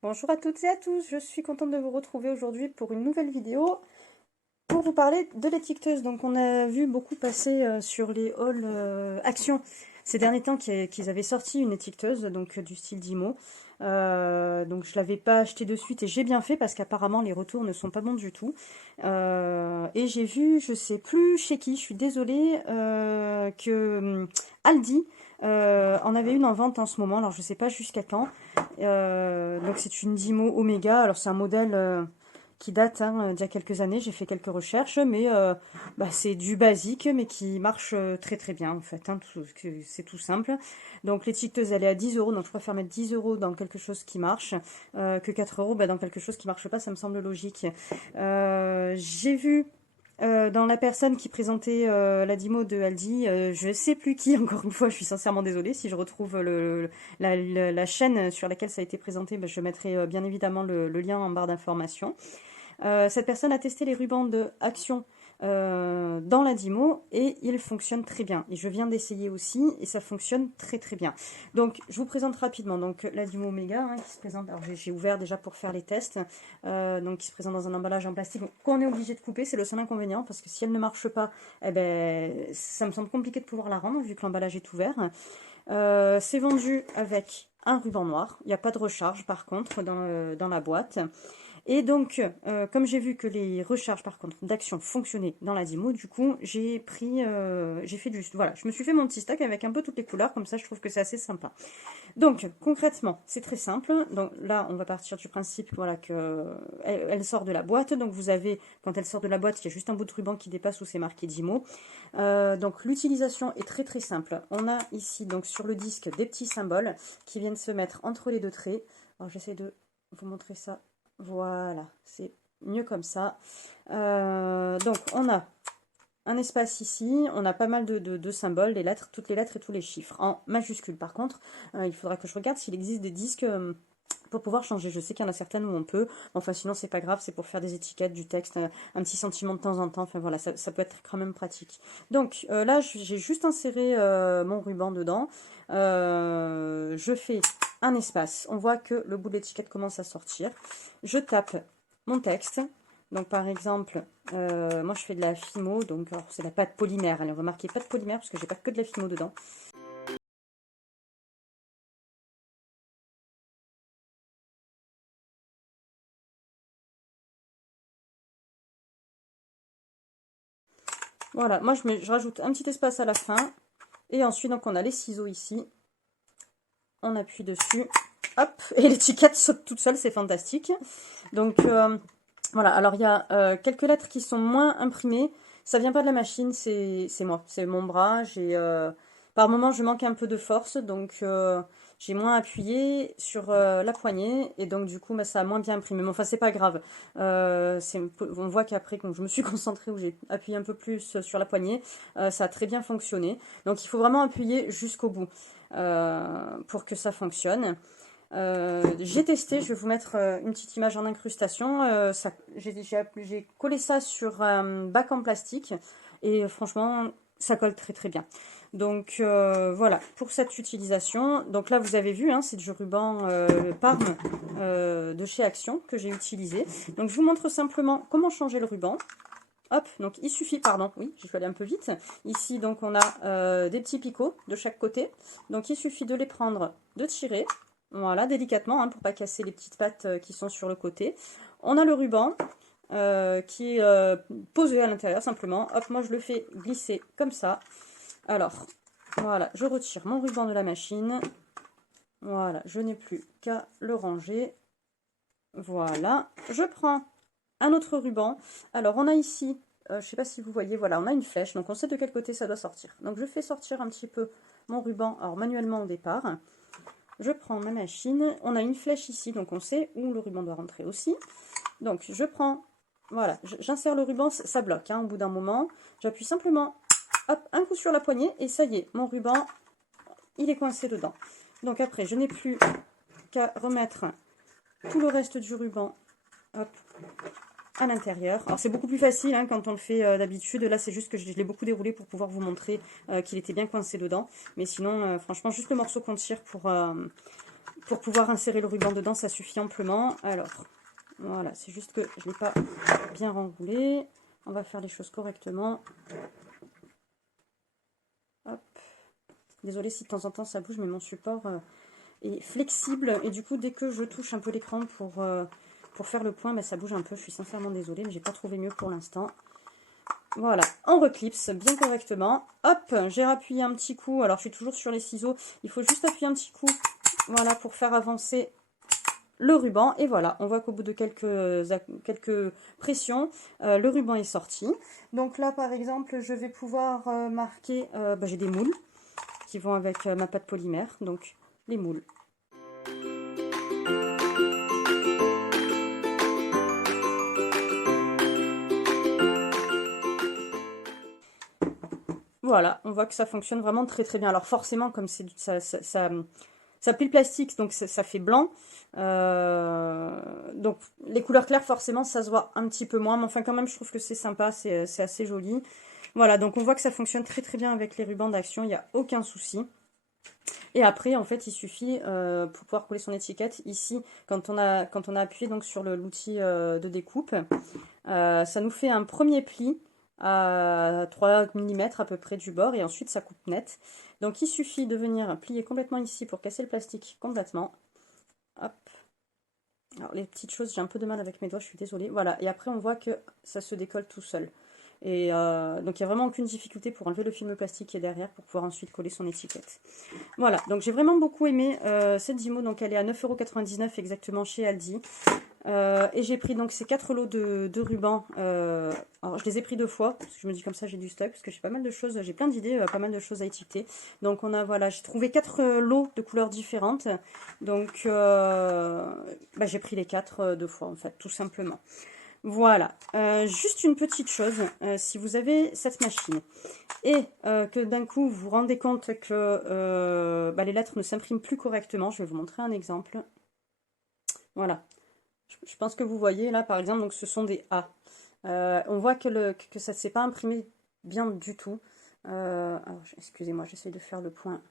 Bonjour à toutes et à tous, je suis contente de vous retrouver aujourd'hui pour une nouvelle vidéo pour vous parler de l'étiqueteuse. Donc on a vu beaucoup passer sur les hauls Action ces derniers temps qu'ils avaient sorti une étiqueteuse donc du style Dymo. Donc je l'avais pas acheté de suite et j'ai bien fait parce qu'apparemment les retours ne sont pas bons du tout. Et j'ai vu, je sais plus chez qui, je suis désolée, que Aldi en avait une en vente en ce moment, alors je sais pas jusqu'à quand. Donc c'est une Dymo Omega, alors c'est un modèle qui date d'il y a quelques années, j'ai fait quelques recherches, mais c'est du basique, mais qui marche très très bien en fait, c'est tout simple. Donc l'étiqueteuse elle est à 10 euros, donc je préfère mettre 10 euros dans quelque chose qui marche que 4 euros dans quelque chose qui marche pas, ça me semble logique. J'ai vu dans la personne qui présentait la Dymo de Aldi, je sais plus qui, encore une fois, je suis sincèrement désolée. Si je retrouve la chaîne sur laquelle ça a été présenté, je mettrai bien évidemment le lien en barre d'information. Cette personne a testé les rubans de Action dans la Dymo et il fonctionne très bien. Et je viens d'essayer aussi et ça fonctionne très très bien. Donc je vous présente rapidement donc la Dymo Omega qui se présente. Alors j'ai ouvert déjà pour faire les tests. Donc qui se présente dans un emballage en plastique qu'on est obligé de couper. C'est le seul inconvénient parce que si elle ne marche pas, eh ben, ça me semble compliqué de pouvoir la rendre vu que l'emballage est ouvert. C'est vendu avec un ruban noir. Il n'y a pas de recharge par contre dans la boîte. Et donc, comme j'ai vu que les recharges par contre d'Action fonctionnaient dans la Dymo, du coup j'ai fait juste, voilà, je me suis fait mon petit stack avec un peu toutes les couleurs, comme ça je trouve que c'est assez sympa. Donc concrètement, c'est très simple. Donc là, on va partir du principe, voilà, que elle sort de la boîte. Donc vous avez, quand elle sort de la boîte, il y a juste un bout de ruban qui dépasse où c'est marqué Dymo. Donc l'utilisation est très très simple. On a ici donc sur le disque des petits symboles qui viennent se mettre entre les deux traits. Alors j'essaie de vous montrer ça. Voilà, c'est mieux comme ça. Donc on a un espace ici, on a pas mal de symboles, les lettres, toutes les lettres et tous les chiffres en majuscules. Par contre, il faudra que je regarde s'il existe des disques pour pouvoir changer. Je sais qu'il y en a certaines où on peut, enfin sinon c'est pas grave, c'est pour faire des étiquettes, du texte, un petit sentiment de temps en temps, enfin voilà, ça peut être quand même pratique. Donc là j'ai juste inséré mon ruban dedans, je fais un espace, on voit que le bout de l'étiquette commence à sortir, je tape mon texte. Donc par exemple, moi je fais de la Fimo, donc c'est la pâte polymère. Allez, on va marquer pâte polymère parce que j'ai pas que de la Fimo dedans. Voilà, moi je rajoute un petit espace à la fin. Et ensuite, donc on a les ciseaux ici. On appuie dessus. Hop, et l'étiquette saute toute seule, c'est fantastique. Donc voilà, alors il y a quelques lettres qui sont moins imprimées. Ça vient pas de la machine, c'est moi, c'est mon bras. Par moment, je manque un peu de force, donc j'ai moins appuyé sur la poignée et donc du coup, ça a moins bien imprimé. Mais enfin, c'est pas grave. On voit qu'après, quand je me suis concentrée, où j'ai appuyé un peu plus sur la poignée, ça a très bien fonctionné. Donc il faut vraiment appuyer jusqu'au bout pour que ça fonctionne. J'ai testé, je vais vous mettre une petite image en incrustation. J'ai collé ça sur un bac en plastique et franchement, ça colle très très bien. Donc voilà pour cette utilisation. Donc là, vous avez vu, c'est du ruban Parme de chez Action que j'ai utilisé. Donc je vous montre simplement comment changer le ruban. Hop, donc il suffit, pardon, oui, je vais aller un peu vite. Ici, donc on a des petits picots de chaque côté. Donc il suffit de les prendre, de tirer. Voilà, délicatement, pour pas casser les petites pattes qui sont sur le côté. On a le ruban qui est posé à l'intérieur simplement. Hop, moi je le fais glisser comme ça. Alors, voilà, je retire mon ruban de la machine. Voilà, je n'ai plus qu'à le ranger. Voilà, je prends un autre ruban. Alors, on a ici, je ne sais pas si vous voyez, voilà, on a une flèche. Donc, on sait de quel côté ça doit sortir. Donc, je fais sortir un petit peu mon ruban, alors manuellement au départ. Je prends ma machine, on a une flèche ici, donc on sait où le ruban doit rentrer aussi. Donc je prends, voilà, j'insère le ruban, ça bloque au bout d'un moment. J'appuie simplement, hop, un coup sur la poignée et ça y est, mon ruban, il est coincé dedans. Donc après, je n'ai plus qu'à remettre tout le reste du ruban, hop, à l'intérieur. Alors c'est beaucoup plus facile hein, quand on le fait d'habitude. Là c'est juste que je l'ai beaucoup déroulé pour pouvoir vous montrer qu'il était bien coincé dedans. Mais sinon franchement juste le morceau qu'on tire pour pouvoir insérer le ruban dedans, ça suffit amplement. Alors voilà, c'est juste que je ne l'ai pas bien renroulé. On va faire les choses correctement. Hop. Désolée si de temps en temps ça bouge, mais mon support est flexible. Et du coup, dès que je touche un peu l'écran pour faire le point, bah, ça bouge un peu. Je suis sincèrement désolée, mais j'ai pas trouvé mieux pour l'instant. Voilà, on reclipse bien correctement. Hop, j'ai rappuyé un petit coup. Alors, je suis toujours sur les ciseaux. Il faut juste appuyer un petit coup, voilà, pour faire avancer le ruban. Et voilà, on voit qu'au bout de quelques pressions, le ruban est sorti. Donc là, par exemple, je vais pouvoir marquer... bah, j'ai des moules qui vont avec ma pâte polymère. Donc, les moules. Voilà, on voit que ça fonctionne vraiment très très bien. Alors forcément, comme c'est ça plie le plastique, donc ça fait blanc. Donc les couleurs claires, forcément, ça se voit un petit peu moins. Mais enfin, quand même, je trouve que c'est sympa, c'est assez joli. Voilà, donc on voit que ça fonctionne très très bien avec les rubans d'action, il n'y a aucun souci. Et après, en fait, il suffit, pour pouvoir coller son étiquette, ici, quand on a appuyé donc, sur l'outil de découpe, ça nous fait un premier pli à 3 mm à peu près du bord, et ensuite ça coupe net. Donc il suffit de venir plier complètement ici pour casser le plastique complètement. Hop. Alors les petites choses, j'ai un peu de mal avec mes doigts, je suis désolée. Voilà, et après on voit que ça se décolle tout seul. Et donc il n'y a vraiment aucune difficulté pour enlever le film plastique qui est derrière pour pouvoir ensuite coller son étiquette. Voilà, donc j'ai vraiment beaucoup aimé cette Zimo, donc elle est à 9,99 € exactement chez Aldi. Et j'ai pris donc ces 4 lots de rubans. Alors je les ai pris 2 fois, parce que je me dis comme ça j'ai du stock, parce que j'ai pas mal de choses, j'ai plein d'idées, pas mal de choses à étiqueter. Donc on a, voilà, j'ai trouvé 4 lots de couleurs différentes. Donc bah, j'ai pris les 4 2 fois en fait, tout simplement. Voilà, juste une petite chose, si vous avez cette machine et que d'un coup vous vous rendez compte que bah, les lettres ne s'impriment plus correctement, je vais vous montrer un exemple. Voilà, je pense que vous voyez là par exemple, donc ce sont des A. On voit que ça ne s'est pas imprimé bien du tout. Alors, excusez-moi, j'essaie de faire le point.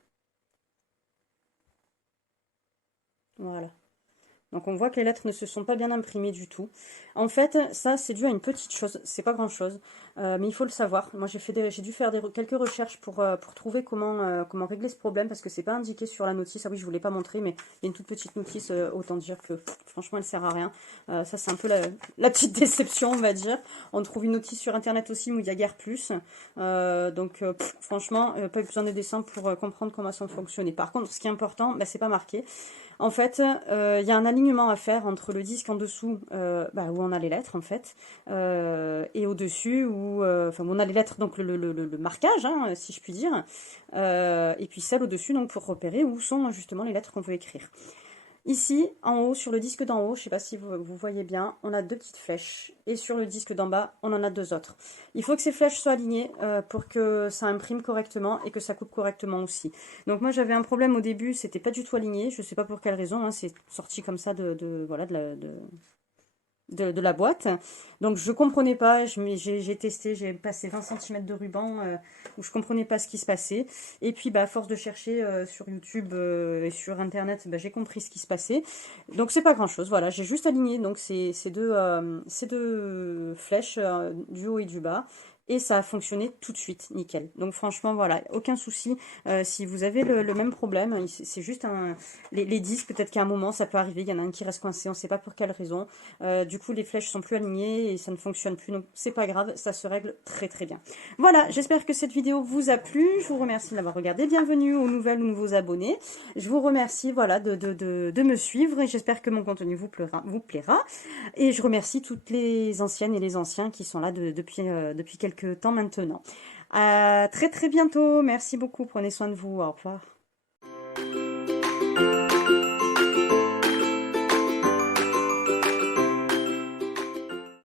Voilà. Donc on voit que les lettres ne se sont pas bien imprimées du tout. En fait, ça c'est dû à une petite chose, c'est pas grand chose, mais il faut le savoir. Moi j'ai dû faire quelques recherches pour trouver comment régler ce problème, parce que c'est pas indiqué sur la notice. Ah oui, je vous l'ai pas montré, mais il y a une toute petite notice, autant dire que franchement elle sert à rien. Ça c'est un peu la petite déception, on va dire. On trouve une notice sur internet aussi où il y a guère plus. Franchement, pas besoin de dessin pour comprendre comment ça fonctionnait. Par contre, ce qui est important, bah, c'est pas marqué. En fait, il y a un alignement à faire entre le disque en dessous, bah, où on a les lettres en fait, et au-dessus où on a les lettres, donc le marquage, hein, si je puis dire, et puis celle au-dessus donc pour repérer où sont justement les lettres qu'on veut écrire. Ici, en haut, sur le disque d'en haut, je ne sais pas si vous voyez bien, on a 2 petites flèches. Et sur le disque d'en bas, on en a 2 autres. Il faut que ces flèches soient alignées pour que ça imprime correctement et que ça coupe correctement aussi. Donc moi, j'avais un problème au début, c'était pas du tout aligné. Je ne sais pas pour quelle raison, hein, c'est sorti comme ça de la boîte. Donc je comprenais pas, j'ai testé, j'ai passé 20 cm de ruban où je comprenais pas ce qui se passait. Et puis bah, à force de chercher sur YouTube et sur internet, bah, j'ai compris ce qui se passait. Donc c'est pas grand chose, voilà, j'ai juste aligné donc ces deux flèches du haut et du bas. Et ça a fonctionné tout de suite, nickel. Donc franchement, voilà, aucun souci. Si vous avez le même problème, c'est juste les disques, peut-être qu'à un moment, ça peut arriver, il y en a un qui reste coincé, on ne sait pas pour quelle raison. Du coup, les flèches sont plus alignées et ça ne fonctionne plus, donc c'est pas grave, ça se règle très très bien. Voilà, j'espère que cette vidéo vous a plu. Je vous remercie de l'avoir regardée. Bienvenue aux nouvelles ou nouveaux abonnés. Je vous remercie, voilà, de me suivre et j'espère que mon contenu vous plaira. Et je remercie toutes les anciennes et les anciens qui sont là depuis quelques temps maintenant. À très très bientôt. Merci beaucoup. Prenez soin de vous. Au revoir.